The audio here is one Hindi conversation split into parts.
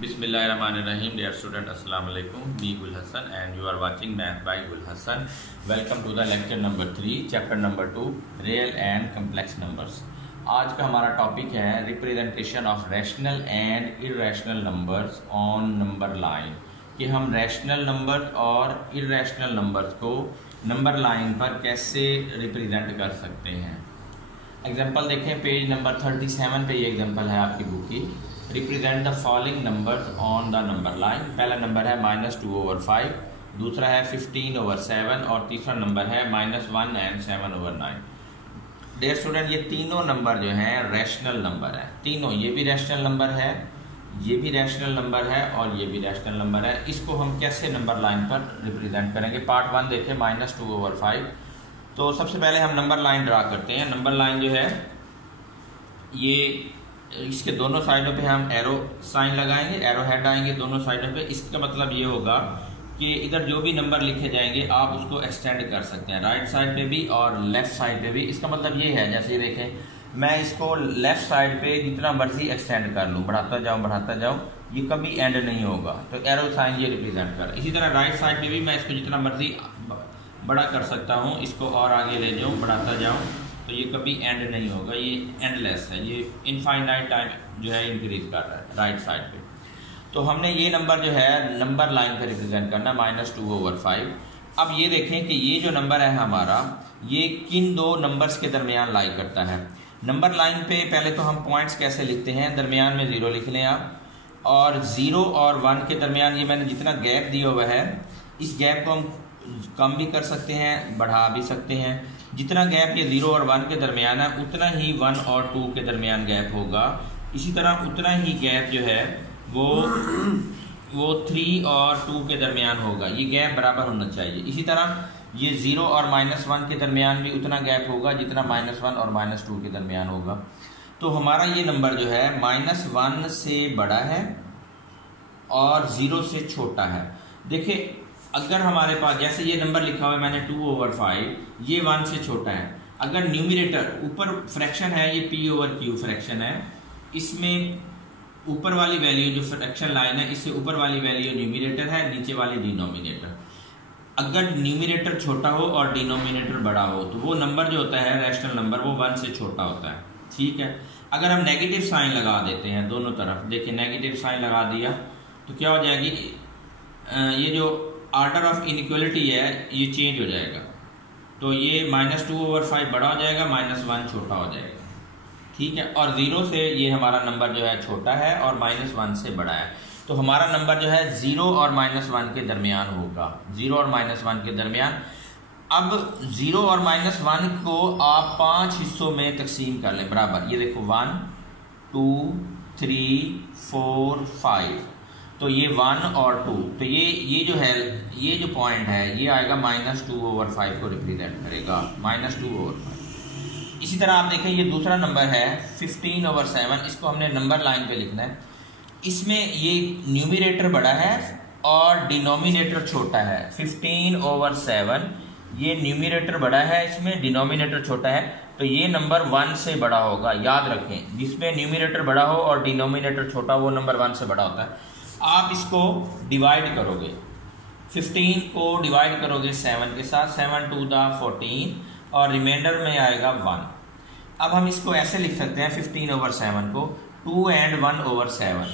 Bismillahirrahmanirrahim. Dear student, Assalamu alaikum. Me Gul Hassan and you are watching Math by Gul Hassan. Welcome to the lecture number 3, chapter number 2, Real and Complex Numbers. आज का हमारा टॉपिक है representation of rational and irrational numbers on number line, कि हम रैशनल नंबर और इरेशनल नंबर्स को नंबर लाइन पर कैसे रिप्रेजेंट कर सकते हैं। एग्जाम्पल देखें, पेज नंबर 37 पे ये एग्जाम्पल है आपकी बुक की। Represent the following numbers on the number line. पहला नंबर है -2/5, दूसरा है 15/7 और तीसरा नंबर है -1 and 7/9। डियर स्टूडेंट, ये तीनों नंबर जो हैं रैशनल नंबर है। तीनों, ये भी रैशनल नंबर है, ये भी रैशनल नंबर है और ये भी रैशनल नंबर है। इसको हम कैसे नंबर लाइन पर रिप्रेजेंट करेंगे। पार्ट 1 देखें, -2/5। तो सबसे पहले हम नंबर लाइन ड्रा करते हैं। नंबर लाइन जो है ये इसके दोनों साइडों पे हम एरो साइन लगाएंगे, एरो हेड आएंगे दोनों साइडों पे। इसका मतलब ये होगा कि इधर जो भी नंबर लिखे जाएंगे आप उसको एक्सटेंड कर सकते हैं, राइट साइड पे भी और लेफ्ट साइड पे भी। इसका मतलब ये है, जैसे ये देखें, मैं इसको लेफ्ट साइड पे जितना मर्जी एक्सटेंड कर लूँ, बढ़ाता जाऊँ, ये कभी एंड नहीं होगा। तो एरो साइन ये रिप्रेजेंट कर। इसी तरह राइट साइड पे भी मैं इसको जितना मर्जी बड़ा कर सकता हूँ, इसको और आगे ले जाऊँ, बढ़ाता जाऊँ, तो ये कभी एंड नहीं होगा। ये एंडलेस है, ये इनफाइनाइट टाइम जो है इंक्रीज कर रहा है राइट साइड पे। तो हमने ये नंबर जो है नंबर लाइन पे रिप्रेजेंट करना, -2/5। अब ये देखें कि ये जो नंबर है हमारा, ये किन दो नंबर्स के दरमियान लाई करता है। नंबर लाइन पे पहले तो हम पॉइंट्स कैसे लिखते हैं, दरमियान में 0 लिख लें आप, और 0 और 1 के दरमियान ये मैंने जितना गैप दिया हुआ है, इस गैप को हम कम भी कर सकते हैं, बढ़ा भी सकते हैं। जितना गैप ये 0 और 1 के दरमियान है, उतना ही 1 और 2 के दरमियान गैप होगा। इसी तरह उतना ही गैप जो है वो 3 और 2 के दरमियान होगा। ये गैप बराबर होना चाहिए। इसी तरह ये 0 और -1 के दरमियान भी उतना गैप होगा जितना -1 और -2 के दरमियान होगा। तो हमारा ये नंबर जो है -1 से बड़ा है और 0 से छोटा है। देखिए, अगर हमारे पास जैसे ये नंबर लिखा हुआ है मैंने 2/5, ये 1 से छोटा है। अगर न्यूमिनेटर ऊपर फ्रैक्शन है, ये P/Q फ्रैक्शन है, इसमें ऊपर वाली वैल्यू जो फ्रैक्शन लाइन है, इससे ऊपर वाली वैल्यू न्यूमिनेटर है, नीचे वाली डिनोमिनेटर। अगर न्यूमिनेटर छोटा हो और डिनोमिनेटर बड़ा हो तो वो नंबर जो होता है रैशनल नंबर, वो 1 से छोटा होता है। ठीक है। अगर हम नेगेटिव साइन लगा देते हैं दोनों तरफ, देखिए नेगेटिव साइन लगा दिया तो क्या हो जाएगी, ये जो ऑर्डर ऑफ इनइक्वालिटी है ये चेंज हो जाएगा। तो ये -2/5 बड़ा हो जाएगा, -1 छोटा हो जाएगा। ठीक है। और 0 से ये हमारा नंबर जो है छोटा है और -1 से बड़ा है। तो हमारा नंबर जो है 0 और -1 के दरमियान होगा, 0 और -1 के दरमियान। अब 0 और -1 को आप 5 हिस्सों में तकसीम कर लें बराबर। ये देखो 1 2 3 4 5, तो ये 1 और 2, तो ये जो है, ये जो पॉइंट है ये आएगा -2/5 को रिप्रेजेंट करेगा, -2/5। इसी तरह आप देखें, ये दूसरा नंबर है 15/7, इसको हमने नंबर लाइन पे लिखना है। इसमें ये न्यूमिनेटर बड़ा है और डिनोमिनेटर छोटा है। 15/7, ये न्यूमिनेटर बड़ा है, इसमें डिनोमिनेटर छोटा है, तो ये नंबर 1 से बड़ा होगा। याद रखें, जिसमें न्यूमिनेटर बड़ा हो और डिनोमिनेटर छोटा, वो नंबर 1 से बड़ा होता है। आप इसको डिवाइड करोगे, 15 को डिवाइड करोगे 7 के साथ, 7 2 14 और रिमाइंडर में आएगा 1। अब हम इसको ऐसे लिख सकते हैं 15/7 को 2 and 1/7।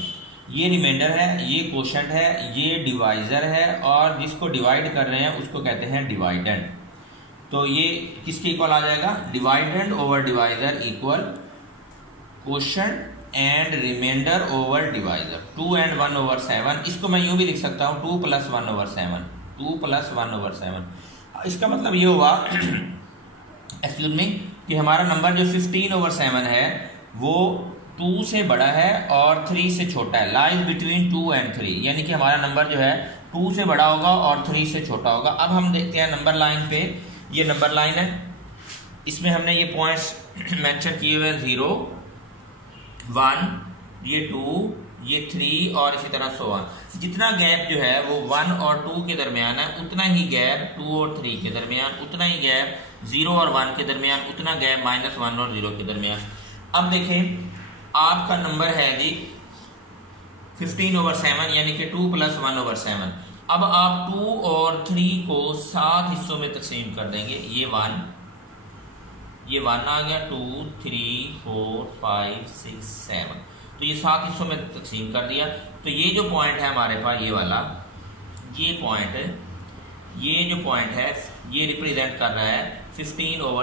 ये रिमाइंडर है, ये कोशेंट है, ये डिवाइजर है, और जिसको डिवाइड कर रहे हैं उसको कहते हैं डिवाइडेंड। तो ये किसके इक्वल आ जाएगा, dividend over divisor equal quotient and remainder over divisor. 2 and 1/7, इसको मैं यूं भी लिख सकता हूं 2 + 1/7, 2 + 1/7। इसका मतलब ये हुआ एक्सक्यूज मी, कि हमारा नंबर जो 15/7 है वो 2 से बड़ा है और 3 से छोटा है, लाइज बिटवीन 2 and 3, यानी कि हमारा नंबर जो है 2 से बड़ा होगा और 3 से छोटा होगा। अब हम देखते हैं नंबर लाइन पे, ये नंबर लाइन है, इसमें हमने ये पॉइंट्स मेंशन किए हुए हैं, 0 1, ये 2, ये 3 और इसी तरह so on। जितना गैप जो है वो 1 और 2 के दरमियान है, उतना ही गैप 2 और 3 के दरमियान, उतना ही गैप 0 और 1 के दरमियान, उतना गैप -1 और 0 के दरमियान। अब देखें, आपका नंबर है जी 15/7 यानी कि 2 + 1/7। अब आप 2 और 3 को 7 हिस्सों में तकसीम कर देंगे। ये 1 आ गया, 2 3 4 5 6 7, तो ये 7 हिस्सों में तकसीम कर दिया। तो ये जो पॉइंट है हमारे पास, ये वाला ये जो पॉइंट है ये रिप्रेजेंट कर रहा है 15/7 को।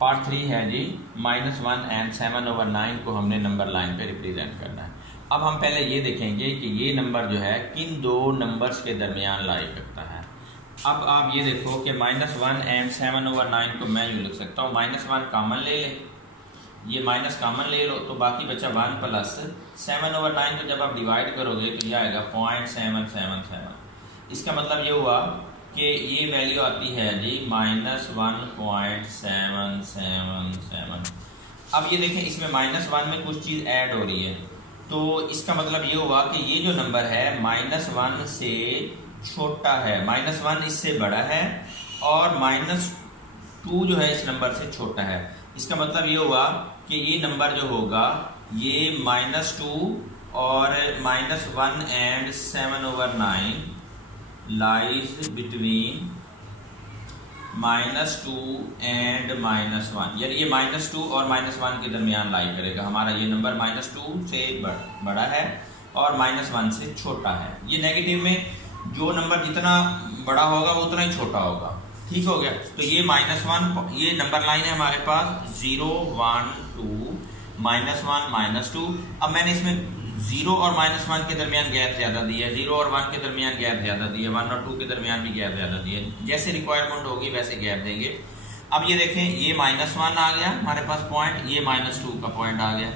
पार्ट 3 है जी -1 एंड 7/9 को हमने नंबर लाइन पे रिप्रेजेंट करना है। अब हम पहले ये देखेंगे कि ये नंबर जो है किन दो नंबर्स के दरमियान लाई करता है। अब आप ये देखो कि -1 एंड 7/9 को मैं यूँ लिख सकता हूँ, -1 कॉमन ले ले, ये माइनस कॉमन ले लो तो बाकी बचा 1 + 7/9 को जब आप डिवाइड करोगे तो ये आएगा 0.777। इसका मतलब ये हुआ कि ये वैल्यू आती है जी -1.777। अब ये देखें इसमें -1 में कुछ चीज़ ऐड हो रही है, तो इसका मतलब ये हुआ कि ये जो नंबर है -1 से छोटा है, -1 इससे बड़ा है और -2 जो है इस नंबर से छोटा है। इसका मतलब ये हुआ कि ये नंबर जो होगा ये -2 और -1 एंड 7/9 लाइज बिटवीन -2 एंड -1, यानी ये -2 और -1 के दरमियान लाई करेगा। हमारा ये नंबर -2 से बड़ा है और -1 से छोटा है। ये नेगेटिव में जो नंबर जितना बड़ा होगा वो उतना ही छोटा होगा। ठीक हो गया। तो ये -1 ये नंबर लाइन है हमारे पास 0 1 2 -1 -2। अब मैंने इसमें 0 और -1 के दरमियान गैप ज्यादा दी है, 0 और 1 के दरमियान गैप ज्यादा दी है, 1 और 2 के दरमियान भी गैप ज्यादा दी है। जैसे रिक्वायरमेंट होगी वैसे गैप देंगे। अब ये देखें ये -1 आ गया हमारे पास पॉइंट, ये -2 का पॉइंट आ गया।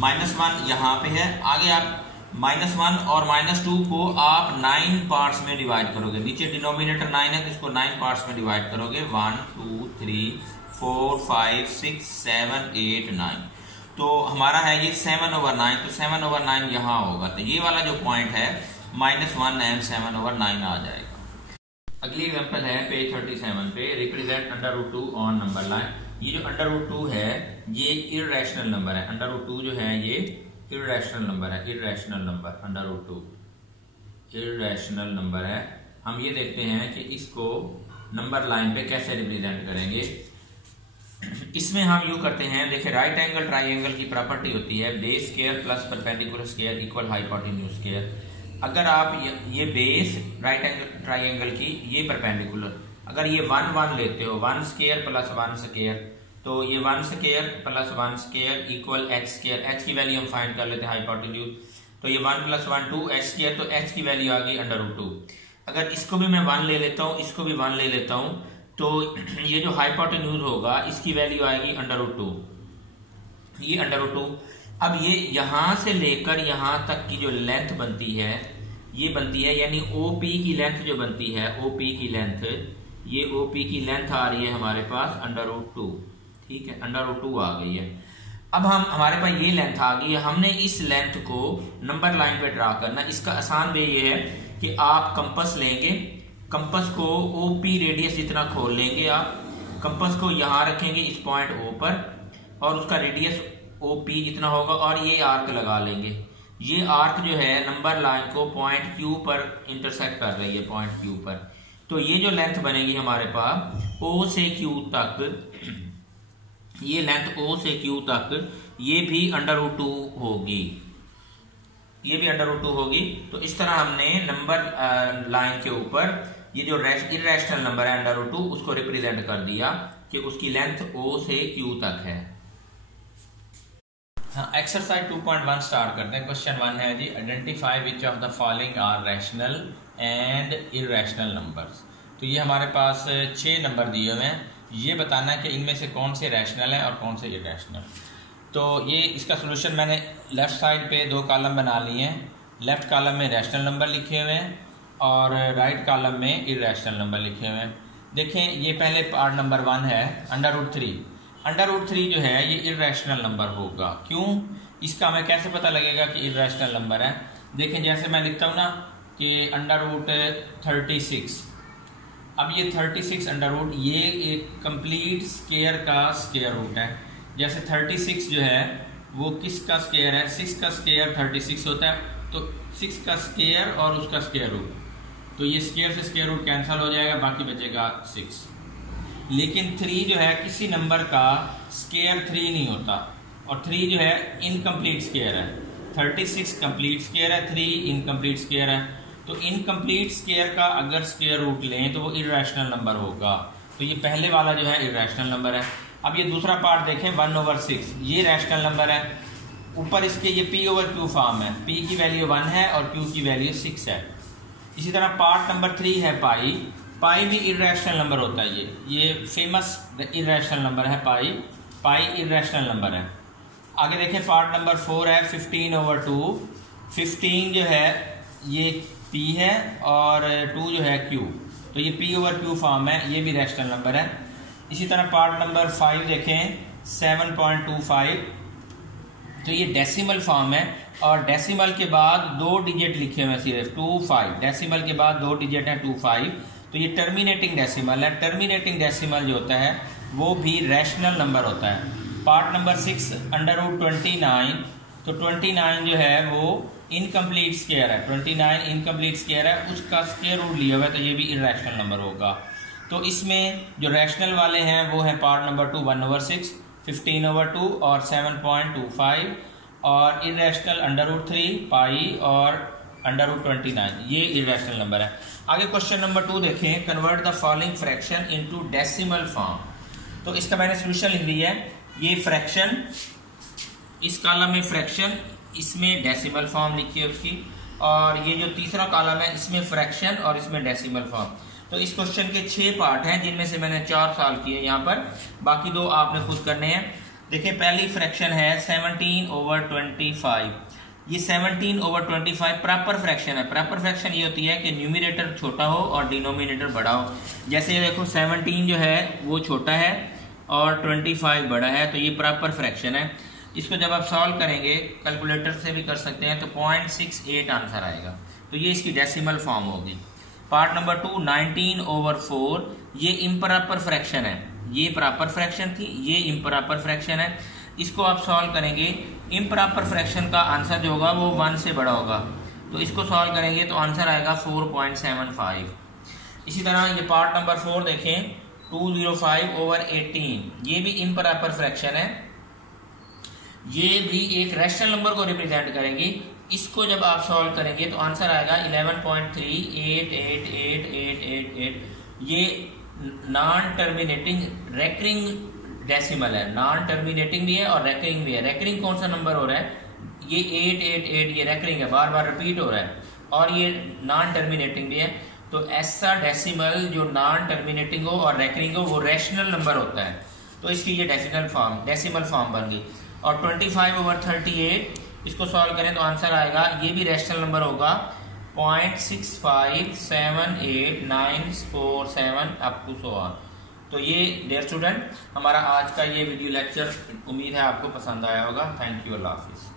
-1 यहाँ पे है, आगे आप -1 और -2 को आप 9 पार्ट्स में डिवाइड करोगे। नीचे डिनोमिनेटर 9 है तो इसको 9 पार्ट्स में डिवाइड करोगे, 1 2 3 4 5 6 7 8 9। तो हमारा है ये 7/9, तो 7/9 यहाँ होगा, तो ये वाला जो पॉइंट है -1 एंड 7/9 आ जाएगा। अगली एग्जांपल है पेज 37 पे, रिप्रेजेंट √2 ऑन नंबर लाइन। ये जो √2 है ये इर्रेशनल नंबर है। √2 जो है ये इर्रेशनल नंबर है, इर्रेशनल नंबर √2 इर्रेशनल नंबर है। हम ये देखते हैं कि इसको नंबर लाइन पे कैसे रिप्रेजेंट करेंगे। इसमें हम यूं करते हैं, देखिए राइट एंगल ट्राइंगल की प्रॉपर्टी होती है base square plus perpendicular square equal hypotenuse square. अगर आप ये बेस राइट एंगल ट्राइंगल की, ये परपेंडिकुलर, अगर ये 1 1 लेते हो 1 स्क्वायर प्लस 1 स्क्वायर, तो ये 1 square plus 1 square equal h square. h की वैल्यू हम फाइंड कर लेते हैं हाइपोटेन्यूज, तो ये 1 + 1 2 h स्क्वायर, तो h की वैल्यू आ गई √2। अगर इसको भी मैं 1 ले लेता हूँ, इसको भी 1 ले लेता हूँ, तो ये जो हाइपोटेन्यूज होगा इसकी वैल्यू आएगी √2, ये √2। अब ये यहां से लेकर यहां तक की जो लेंथ बनती है ये बनती है, यानी OP की लेंथ जो बनती है, OP की लेंथ, ये OP की लेंथ आ रही है हमारे पास √2। ठीक है, √2 आ गई है। अब हमारे पास ये लेंथ आ गई है, हमने इस लेंथ को नंबर लाइन पे ड्रा करना। इसका आसान वे ये है कि आप कंपास लेंगे, कंपास को OP रेडियस जितना खोल लेंगे, आप कंपास को यहाँ रखेंगे इस पॉइंट O पर और उसका रेडियस OP जितना होगा और ये आर्क लगा लेंगे। ये आर्क जो है नंबर लाइन को पॉइंट Q पर इंटरसेक्ट कर रही है, पॉइंट Q पर। तो ये जो लेंथ बनेगी हमारे पास O से Q तक, ये लेंथ O से Q तक, ये भी √2 होगी, ये भी √2 होगी। तो इस तरह हमने नंबर लाइन के ऊपर ये जो इर्रेशनल नंबर है √2 उसको रिप्रेजेंट कर दिया कि उसकी लेंथ O से Q तक है। हाँ, एक्सरसाइज 2.1 स्टार्ट करते हैं। क्वेश्चन 1 है जी, identify which of the following are rational and irrational numbers. तो ये हमारे पास 6 नंबर दिए हुए हैं, ये बताना है कि इनमें से कौन से रैशनल है और कौन से इर्रेशनल। तो ये इसका सोल्यूशन मैंने लेफ्ट साइड पे 2 कॉलम बना लिए हैं। लेफ्ट कॉलम में रैशनल नंबर लिखे हुए हैं और राइट कॉलम में इर्रेशनल नंबर लिखे हुए हैं। देखें ये पहले पार्ट नंबर 1 है √3। √3 जो है ये इर्रेशनल नंबर होगा। क्यों, इसका हमें कैसे पता लगेगा कि इर्रेशनल नंबर है। देखें जैसे मैं लिखता हूँ ना कि √36, अब ये 36 ये एक कंप्लीट स्क्वायर का स्क्वायर रूट है। जैसे 36 जो है वो किसका स्क्वायर है? 6 का स्क्वायर 36 होता है, तो 6 का स्क्वायर और उसका स्क्वायर रूट, तो ये स्क्वायर से स्क्वायर रूट कैंसिल हो जाएगा, बाकी बचेगा 6। लेकिन 3 जो है किसी नंबर का स्क्वायर 3 नहीं होता, और 3 जो है इनकम्प्लीट स्क्वायर है। 36 कंप्लीट स्क्वायर है, 3 इनकम्प्लीट स्क्वायर है। तो इनकम्प्लीट स्क्वायर का अगर स्क्वायर रूट लें तो वो इर्रेशनल नंबर होगा। तो ये पहले वाला जो है इर्रेशनल नंबर है। अब ये दूसरा पार्ट देखें, 1/6 ये रैशनल नंबर है। ऊपर इसके ये p/q फॉर्म है, p की वैल्यू 1 है और q की वैल्यू 6 है। इसी तरह पार्ट नंबर 3 है पाई। पाई भी इर्रेशनल नंबर होता है, ये फेमस इर्रेशनल नंबर है पाई। पाई इर्रेशनल नंबर है। आगे देखें पार्ट नंबर 4 है 15/2। 15 जो है ये p है और 2 जो है q, तो ये p/q फॉर्म है, ये भी रैशनल नंबर है। इसी तरह पार्ट नंबर 5 देखें 7.25, तो ये डेसिमल फॉर्म है और डेसिमल के बाद 2 डिजिट लिखे हुए हैं सिर्फ 25, डेसिमल के बाद 2 डिजिट है 25, तो ये टर्मिनेटिंग डेसिमल है। टर्मिनेटिंग डेसिमल जो होता है वो भी रैशनल नंबर होता है। पार्ट नंबर 6 √29, तो 29 जो है वो इनकम्प्लीट स्क्वायर है, 29 इनकम्प्लीट स्क्वायर है, उसका स्क्वायर रूट लिया हुआ है, तो ये भी इर्रेशनल नंबर होगा। तो इसमें जो रैशनल वाले हैं वो है पार्ट नंबर 2 1/6, 15/2 और 7.25, और इर्रेशनल √3 पाई और √29, ये इर्रेशनल नंबर है। आगे क्वेश्चन नंबर 2 देखें, convert the following fraction into decimal form. तो इसका मैंने सोल्यूशन लिख दिया है। ये फ्रैक्शन, इस कॉलम में फ्रैक्शन, इसमें डेसिमल फॉर्म लिखी है उसकी, और ये जो तीसरा कॉलम है इसमें फ्रैक्शन और इसमें डेसिमल फॉर्म। तो इस क्वेश्चन के 6 पार्ट हैं, जिनमें से मैंने 4 सॉल्व किए यहाँ पर, बाकी 2 आपने खुद करने हैं। देखिए पहली फ्रैक्शन है 17/25। ये 17/25 प्रॉपर फ्रैक्शन है। प्रॉपर फ्रैक्शन ये होती है कि न्यूमरेटर छोटा हो और डिनोमिनेटर बड़ा हो। जैसे ये देखो 17 जो है वो छोटा है और 25 बड़ा है, तो ये प्रॉपर फ्रैक्शन है। इसको जब आप सॉल्व करेंगे कैलकुलेटर से भी कर सकते हैं, तो 0.68 आंसर आएगा। तो ये इसकी डेसिमल फॉर्म होगी। पार्ट नंबर 2 19/4, ये इम्प्रॉपर फ्रैक्शन है। ये प्रॉपर फ्रैक्शन थी, ये इम्प्रॉपर फ्रैक्शन है। इसको आप सॉल्व करेंगे, इम्प्रॉपर फ्रैक्शन का आंसर जो होगा वो 1 से बड़ा होगा, तो इसको सॉल्व करेंगे तो आंसर आएगा 4.75। इसी तरह ये पार्ट नंबर 4 देखें 205/18, ये भी इम्प्रॉपर फ्रैक्शन है। ये भी एक रैशनल नंबर को रिप्रेजेंट करेंगी। इसको जब आप सॉल्व करेंगे तो आंसर आएगा 11.388888। ये नॉन टर्मिनेटिंग रेकरिंग डेसिमल है, नॉन टर्मिनेटिंग भी है और रेकरिंग भी है। रेकरिंग कौन सा नंबर हो रहा है? ये 888, ये रेकरिंग है, बार बार रिपीट हो रहा है, और ये नॉन टर्मिनेटिंग भी है। तो ऐसा डेसिमल जो नॉन टर्मिनेटिंग हो और रेकरिंग हो वो रैशनल नंबर होता है, तो इसकी ये डेसिमल फॉर्म बन गई। और 25/38 इसको सॉल्व करें तो आंसर आएगा, ये भी रैशनल नंबर होगा 0.65789447 अप टू सो ऑन। तो ये डियर स्टूडेंट हमारा आज का ये वीडियो लेक्चर, उम्मीद है आपको पसंद आया होगा। थैंक यू, अल्लाह हाफिज़।